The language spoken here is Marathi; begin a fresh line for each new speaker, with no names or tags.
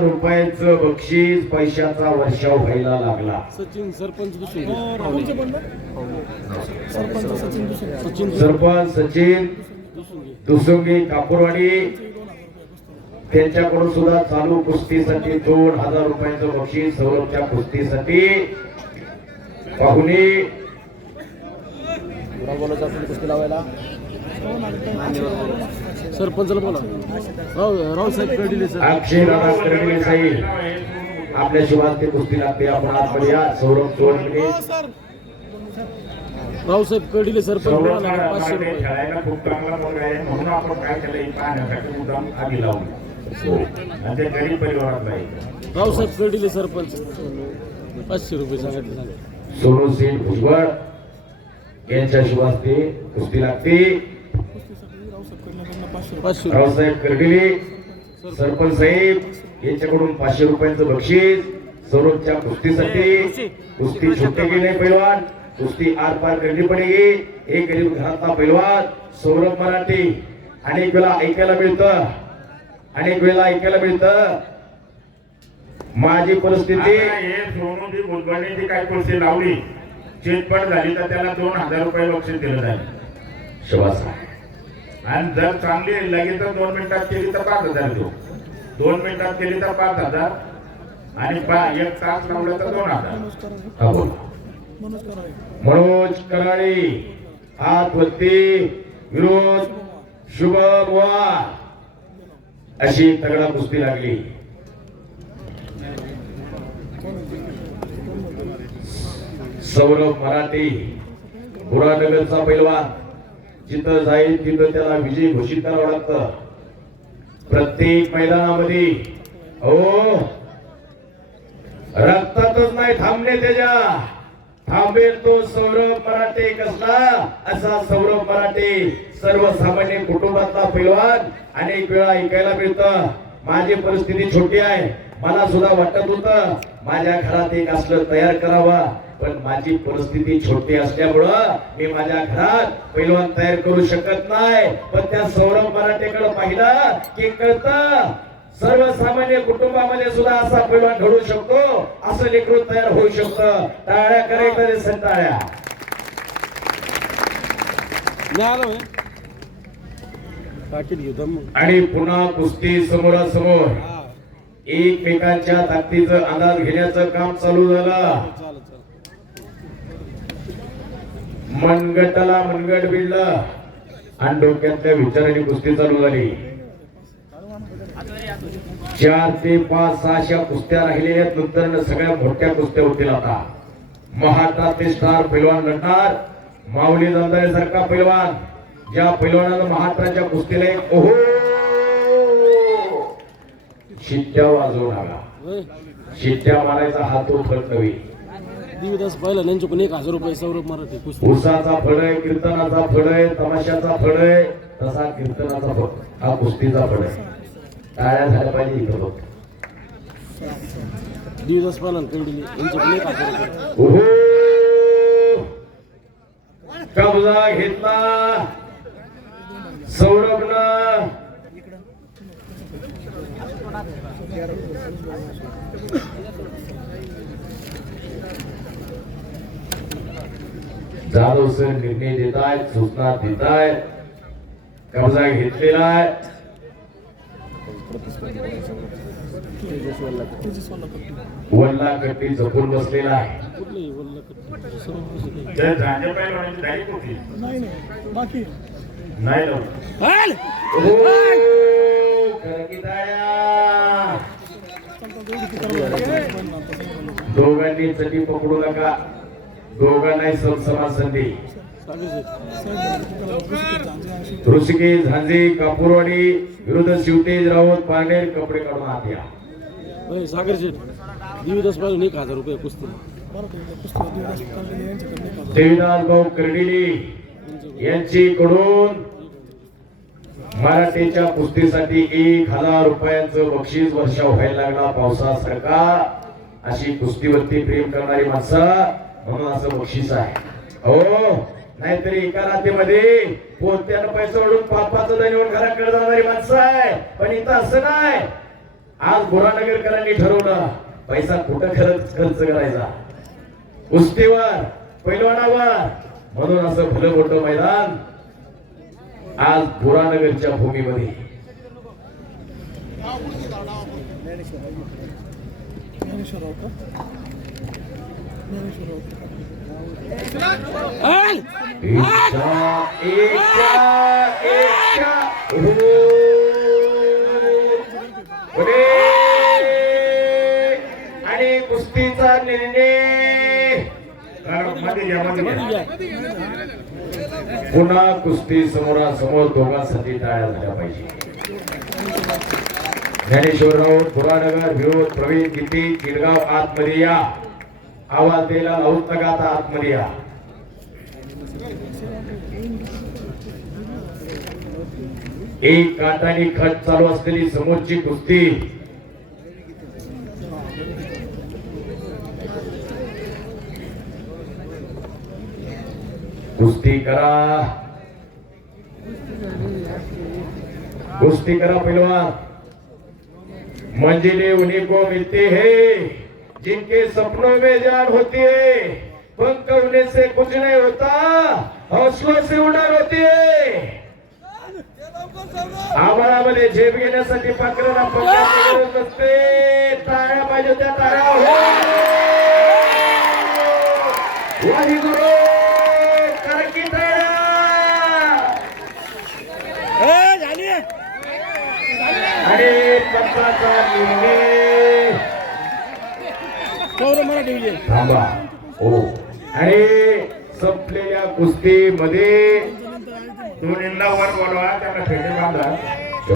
हजार रुपयाचं बक्षीस पैशाचा वर्षाव व्हायला लागला.
सचिन सरपंच
ना? सरपंच सचिन दुसरे.
सचिन.
सरपंच सचिन
दुसरे
दुसुंगी कापूरवाडी. त्यांच्याकडून सुद्धा चालू कुस्तीसाठी दोन हजार रुपयाचं बक्षीस सौरभच्या कुस्तीसाठी. पाहुणे.
कुस्ती लावायला? सरपंचाला बोला. राव रावसाहेब कर्डिले सर.
अक्षय दादा कर्डिले साहेब आपल्या शिवाय ते कुस्ती लागते आपण आतमध्ये या सौरभ चोरमने
रावसाहेब कर्डिले सरपंच बोला पाचशे रुपये.
खेळायला खूप चांगला मुलगा आहे म्हणून आपण काय केलं हे पाहण्यासाठी मुद्दाम आधी लावलं आणि ते गरीब परिवारातला आहे.
रावसाहेब कर्डिले सरपंच पाचशे रुपये सांगितले सांगा
सोनू सिंग भुजबळ यांच्या शिवाय ते कुस्ती लागते. रावसाहेब कर्डिले सरपंच साहेब यांच्याकडून पाचशे रुपयांचं बक्षीस सौरभच्या कुस्तीसाठी. कुस्ती. छुट्टी गेले पैलवान. कुस्ती आर पार करणी पडेगी एक गरीब घरातला पैलवान सौरभ मराठी. अनेक वेळा ऐकायला मिळतं. अनेक वेळा ऐकायला मिळतं. माझी परिस्थिती
हे सोनूजी जी काही कुस्ती लावली? चितपट झाली तर त्याला दोन हजार रुपये बक्षीस दिलं जाईल.
शिवास
आणि जर चांगली लगेच तर दोन मिनिटात केली तर पाच हजार देऊ. दोन मिनिटात केली तर पाच हजार. आणि पा एक तास लावलं तर दोन हजार.
मनोज कराळी
हात वरती विरोध शुभ बुवा अशी तगडा कुस्ती लागली. सौरभ मराठी पुरानगरचा पैलवान. जिथं जाईल तिथं त्याला विजय घोषित करावं लागतं. प्रत्येक मैदानामध्ये हो. रक्तातच नाही थांबणे त्याच्या थांबेल तो सौरभ मराठे कसला? असा सौरभ मराठे सर्वसामान्य कुटुंबातला पैलवान अनेक वेळा ऐकायला मिळतं. माझी परिस्थिती छोटी आहे. मला सुद्धा वाटत होतं माझ्या घरात एक असलं तयार करावा. पण माझी परिस्थिती छोटी असल्यामुळं मी माझ्या घरात पैलवान तयार करू शकत नाही. पण त्या सौरभ मराठेकडे पाहिलं की कळतं सर्वसामान्य कुटुंबामध्ये सुद्धा असा पैलवान घडू शकतो असं लेकरू तयार होऊ शकतं. टाळ्या करायचं संटाळ्या आणि पुन्हा कुस्ती समोरासमोर. एकमेकांच्या ताकदीचं अंदाज घेण्याचं काम चालू झालं. मनगटाला मनगट भिडला आणि डोक्यातल्या विचारांनी कुस्ती चालू झाली. चार ते पाच सहाशा कुस्त्या राहिलेल्या आहेत. नंतर सगळ्या मोठ्या कुस्त्या होतील आता. महाटा ते स्टार पैलवान लढणार माऊली जंदारे सारखा पैलवान. ज्या पैलवानानं महाराष्ट्राच्या कुस्तीला एक ओहो! शिट्ट्या वाजवून आला. शिट्ट्या मारायचा हा तो फरक नव्हे.
दिवदास पाहिला त्यांच्याकडून एक हजार रुपये सौरभ मराठी कुस्ती
उसाचा फळ आहे कीर्तनाचा फळ आहे तमाशाचा फळ आहे तसा कीर्तनाचा फळ. हा कुस्तीचा फळ आहे. टाळ्या झाल्या पाहिजे इथं बघ.
दिवदास पाहिला कर्डिले यांच्याकडून एक हजार रुपये.
ओहो कब्जा घेतला. सौरभनं जाधव सर निर्णय देत आहेत सूचना देत आहेत कब्जा घेतलेला आहे. वल्ला कट्टी जपून बसलेला आहे.
नाही.
दोघांनी चटी पकडू नका. दोघांनाही समसमान संधी. ऋषिकेश झांजे कापूरवाडी विरुद्ध शिवतेज राऊत पारनेर कपडे काढून आत या.
सागर शेठ दिवदास पाहिला एक हजार रुपये कुस्ती.
देविदास भाऊ कर्डिली यांची कडून मराठीच्या कुस्तीसाठी एक हजार रुपयांचं बक्षीस वर्षाव व्हायला लागला पावसासारखा अशी कुस्तीवरती प्रेम करणारी माणसं म्हणून असं बक्षीस आहे. हो नाहीतरी एका रात्रीमध्ये पोत्यानं पैसा ओढून पापाचं येऊन घराकडे जाणारी माणसं आहे पण इथं असं नाही. आज बोरानगरकरांनी ठरवलं पैसा कुठं खरंच खर्च करायचा? कुस्तीवर पैलवानावर. म्हणून असं भलं मोठं मैदान आज बोरानगरच्या भूमीमध्ये.
ज्ञानेश्वरराव
आणि कुस्तीचा निर्णय पुन्हा कुस्ती समोरासमोर दोघांसाठी टाळ्या झाल्या पाहिजे. ज्ञानेश्वर राऊत पुरानगर विरोध प्रवीण गीती गिरगाव आतमध्ये या. आवाज द्यायला लावूच नका आता आतमध्ये. या एक काटाने खट चालू असलेली समोरची कुस्ती. कुस्ती करा. कुस्ती करा पहिलवान मंजिले उन्हीं को मिलती है. जिनके सपनों में जान होती है पंख उड़ने से कुछ नहीं होता हौसलों से उड़ान होती है। आभाळामध्ये झेप घेण्यासाठी पाखरांना पंखाची गरज नसते टाळ्या पाहिजे त्या टाळ्या हो। वाहिगुरु करकी टाळ्या आणि पंचाचा निर्णय थांबा हो आणि संपलेल्या कुस्तीमध्ये
दोन्हींना वर बोलवा त्यांना फेटे बांधा